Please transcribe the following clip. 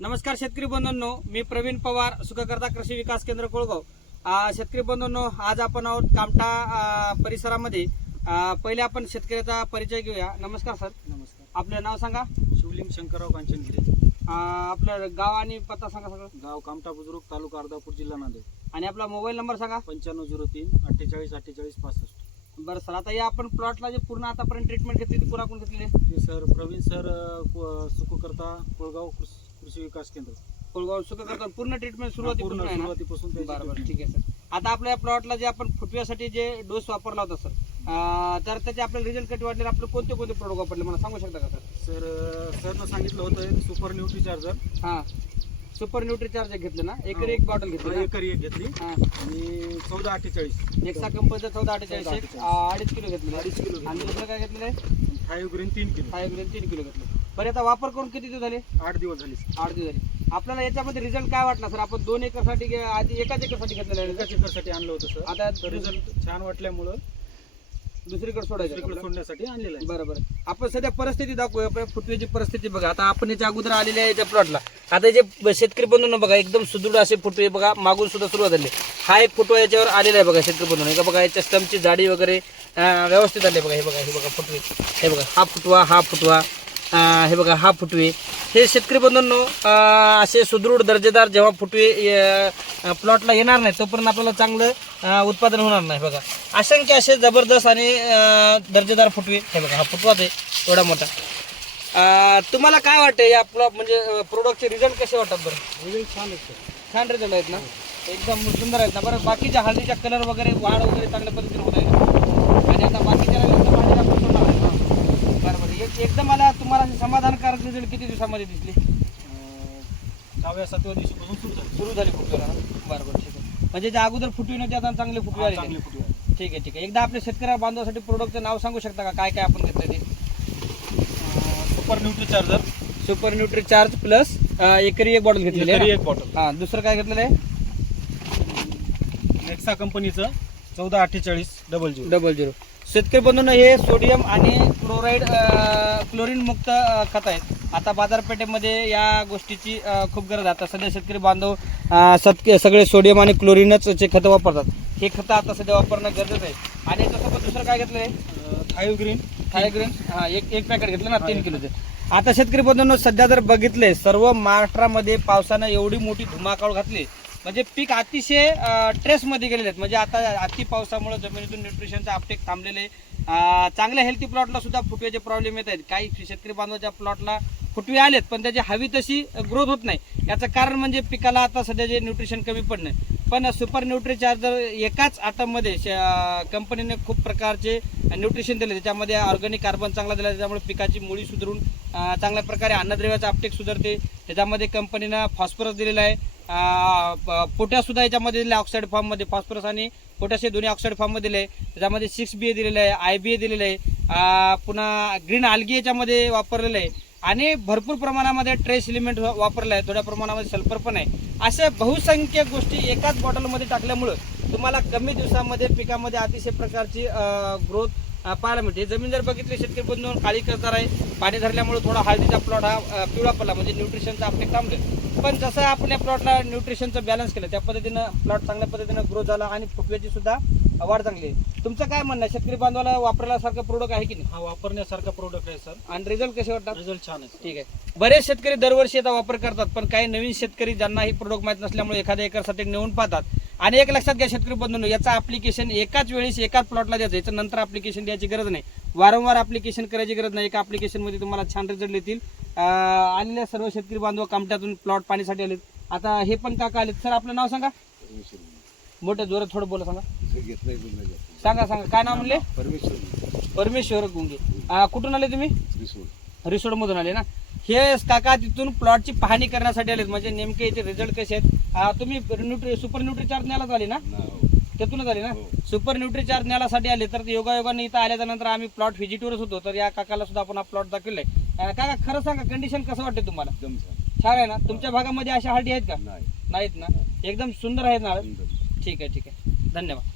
नमस्कार शेतकरी बंधूंनो मी प्रवीण पवार सुखकर्ता कृषी विकास केंद्र कोळगाव. आ, शेतकरी बंधूंनो आज आपण आहोत कामठा परिसरामध्ये. पहिले आपण शेतकऱ्याचा परिचय घेऊया. नमस्कार सर. नमस्कार. आपलं नाव सांगा. शिवलिंग शंकरराव कांचनगिरे. आपलं गाव आणि पत्ता सांगा सगळं. गाव कामठा बुजुर्ग तालुका अर्धापूर जिल्हा नांदेड. आणि आपला मोबाईल नंबर सांगा. पंच्याण्णव झिरो तीन अठ्ठेचाळीस अठ्ठेचाळीस पासष्ट. बरं सर आता या आपण प्लॉटला जे पूर्ण आतापर्यंत ट्रीटमेंट घेतली ती पुन्हा कोण घेतली सर प्रवीण सर सुखकर्ता कोळगाव कृषी विकास केंद्र. कोळगाव सुखकर्ता पूर्ण ट्रीटमेंट सुरुवाती पूर्ण आहे ना? सुरुवातीपासून त्याची बरं बरं treatment. ठीक आहे सर. आता आपल्या या प्लॉटला जे आपण फुटव्यासाठी जे डोस वापरला होता सर अं, तर त्याचे आपल्याला रिझल्ट कधी वाटले? आपले कोणते कोणते प्रोडक्ट वापरले? मला सांगू शकता का सर? सर अ, सरनं सांगितलं होतं सुपर न्यूट्री चार्जर हां. सुपर न्यूट्री चार्ज घेतले ना? एकरी एक बॉटल घेतली ना? एकरी एक घेतली. हां. आणि चौदा अठ्ठेचाळीस. एक्सा कंपनीचं चौदा अठ्ठेचाळीस एक, 14, अं, अडीच किलो घेतले अडीच किलो आणि. दुसरं काय घेतलेलं? आहे फाईव्ह ग्रीन तीन किलो. फाईव्ह ग्रेन तीन किलो घेतलं. बरं आता वापर करून किती दिवस झाले? आठ दिवस झाले. आठ दिवस झाले. आपल्याला याच्यामध्ये रिझल्ट काय वाटला सर आपण दोन एकरसाठी घे- आधी एकाच एकरसाठी घेतलेलं आहे एकाच एकरसाठी आणलं होतं सर आता तर रिझल्ट छान वाटल्यामुळं दुसरीकडे सोडायचं आपल्याला? सोडण्यासाठी आणलेलं आहे. बरं बरं. आपण सध्या परिस्थिती दाखवूया आपल्या फुटव्याची परिस्थिती बघा. आता आपण याच्या अगोदर आलेले आहे याच्या प्लॉटला आता जे ब- शेतकरी बंधूंना बघा एकदम सुदृढ असे फुटवे बघा मागून सुद्धा सुरुवात झाली. हा एक फुटवा याच्यावर आलेला आहे बघा शेतकरी बंधूंना. हे बघा याच्या स्टमची जाडी वगैरे अं, व्यवस्थित आले बघा हे बघा हे बघा फुटवे. हे बघा हा फुटवा हा फुटवा. हे बघा हा फुटवे. हे शेतकरी बंधूंनो असे सुदृढ दर्जेदार जेव्हा फुटवे प्लॉटला येणार नाही तोपर्यंत आपल्याला चांगलं उत्पादन होणार नाही. बघा असंख्य असे जबरदस्त आणि दर्जेदार फुटवे. हे बघा हा फुटवाच आहे एवढा मोठा. तुम्हाला काय वाटतं या आपलं म्हणजे प्रोडक्टचे रिझल्ट कसे वाटतात बरं? रिझल्ट छान आहे सर छान रिझल्ट आहेत ना? एकदम सुंदर आहेत ना? बरं बाकीच्या हळदीच्या कलर वगैरे वाढ वगैरे चांगल्या पद्धतीने होत आहे ना? आणि आता बाकीच्या एकदम हळदीला आपण सोडणार आहे ना बरं बरं एक एकदम मला तुम्हाला असे समाधानकारक रिझल्ट किती दिवसामध्ये दिसले? सहाव्या सातव्या दिवशीपासून सुरू झाली. सुरू झाली बरं बरं ठीक आहे. म्हणजे जे अगोदर फुटवे नव्हते आता चांगले फुटवे आले चांगली फुटवे आहे. ठीक आहे ठीक आहे. एकदा आपल्या शेतकऱ्या बांधवासाठी प्रोडक्टचं नाव सांगू शकता का? काय काय आपण घेतलं ते? अं, super nutri charger super nutri charge plus एकरी एक बॉटल घेतलेली आहे एकरी ना? एक बॉटल हा दुसरं काय घेतलेलं आहे? नेक्सा कंपनीचं चौदा अठ्ठेचाळीस डबल झिरो डबल झिरो शेतकरी बंधूंनो हे सोडियम आणि क्लोराईड क्लोरीन मुक्त खत आहेत. आता बाजारपेठेमध्ये या गोष्टीची खूप गरज आहे. आता सध्या शेतकरी बांधव सतके सगळे सोडियम आणि क्लोरीनच चे खतं वापरतात हे खतं आता सध्या वापरणं गरजेचं आहे. आणि याच्यासोबत दुसरं काय घेतलं आहे फाईव्ह ग्रीन. थायग्रीन हा एक एक पॅकेट घेतलं ना तीन किलोचे. आता शेतकरी बंधूंनो सध्या जर बघितले सर्व महाराष्ट्रामध्ये पावसानं एवढी मोठी धुमाकाळ घातली म्हणजे पीक अतिशय ट्रेसमध्ये गेलेले आहेत. म्हणजे आता अति पावसामुळे जमिनीतून न्यूट्रिशनचा आपटेक थांबलेले आहे. चांगल्या हेल्थी प्लॉटला सुद्धा फुटव्याचे प्रॉब्लेम येत आहेत. काही शेतकरी बांधवाच्या प्लॉटला फुटवे आलेत पण त्याची हवी तशी ग्रोथ होत नाही. याचं कारण म्हणजे पिकाला आता सध्या जे न्यूट्रिशन कमी पडणं पण सुपर न्यूट्री चार्जर एकाच आटममध्ये कंपनीने खूप प्रकारचे न्यूट्रिशन दिले. त्याच्यामध्ये ऑर्गॅनिक कार्बन चांगला दिला त्याच्यामुळे पिकाची मुळी सुधरून चांगल्या प्रकारे अन्नद्रव्याचा आपटेक सुधारते. त्याच्यामध्ये कंपनीनं फॉस्फरस दिलेला आहे. पोटॅश सुद्धा याच्यामध्ये दिले ऑक्साईड फॉर्ममध्ये फॉस्फरस आणि पोटॅश हे दोन्ही ऑक्साईड फॉर्ममध्ये दिले आहे. त्याच्यामध्ये सिक्स बी ए दिलेलं आहे आय बी ए दिलेलं आहे. पुन्हा ग्रीन आल्गी याच्यामध्ये वापरलेलं आहे. आणि भरपूर प्रमाणामध्ये ट्रेस एलिमेंट वापरलं आहे. थोड्या प्रमाणामध्ये सल्फर पण आहे. अशा बहुसंख्य गोष्टी एकाच बॉटलमध्ये टाकल्यामुळं तुम्हाला कमी दिवसामध्ये पिकामध्ये अतिशय प्रकारची ग्रोथ पाहायला मिळते. जमीन जर बघितली शेतकरी बंधून काळी करणार आहे. पाणी धरल्यामुळे थोडा हळदीचा प्लॉट हा पिवळा पडला. म्हणजे न्यूट्रिशनचा अपटेक थांबले पण जसं आपण या प्लॉटला न्यूट्रिशनचं बॅलन्स केलं त्या पद्धतीनं प्लॉट चांगल्या पद्धतीनं ग्रो झाला आणि फुटव्याची सुद्धा वाढ चांगली आहे. तुमचं काय म्हणणं आहे? शेतकरी बांधवाला वापरायला सारखं प्रोडक्ट आहे की नाही? हा वापरण्यासारखा प्रोडक्ट आहे सर आणि रिझल्ट कसे वाटतात? रिझल्ट छान आहे ठीक आहे. बरेच शेतकरी दरवर्षी याचा वापर करतात पण काही नवीन शेतकरी ज्यांना ही प्रोडक्ट माहीत नसल्यामुळे एखाद्या एकरसाठी नेऊन पाहतात. आणि एक लक्षात घ्या शेतकरी बंधूंनो याचं ऍप्लिकेशन एकाच वेळेस एकाच प्लॉटला द्यायचं याचं नंतर ऍप्लिकेशन द्यायची गरज नाही. वारंवार ऍप्लिकेशन करायची गरज नाही. एका application मध्ये तुम्हाला छान रिझल्ट येतील आलेल्या सर्व शेतकरी बांधव कामट्यातून प्लॉट पाणीसाठी आलेत. आता हे पण काका आलेत. सर आपलं नाव सांगा. मोठं जोरात थोडं बोला सांगा. सांगा सांगा. काय नाव म्हणले? परमेश्वर परमेश्वर गुंगे. कुठून आले तुम्ही? रिसोड. रिसोड मधून आले ना? हे काका तिथून प्लॉटची पाहणी करण्यासाठी आलेत. म्हणजे नेमके इथे रिझल्ट कसे आहेत? आ, तुम्ही न्यूट्री सुपर न्यूट्री चार्ज न्यायलाच आले ना? तिथूनच आले ना? हो. सुपर न्यूट्री चार्ज न्यायसाठी आले तर योगायोगाने इथं आल्याच्यानंतर आम्ही प्लॉट व्हिजिटवरच होतो. तर या काकाला सुद्धा आपण हा प्लॉट दाखवलाय. अ, काका खरं सांगा कंडिशन कसं वाटते तुम्हाला? छान. आहे ना? तुमच्या भागामध्ये अशा हळदी आहेत का? नाही. नाहीत ना? एकदम सुंदर आहेत ना? ठीक आहे ठीक आहे. धन्यवाद.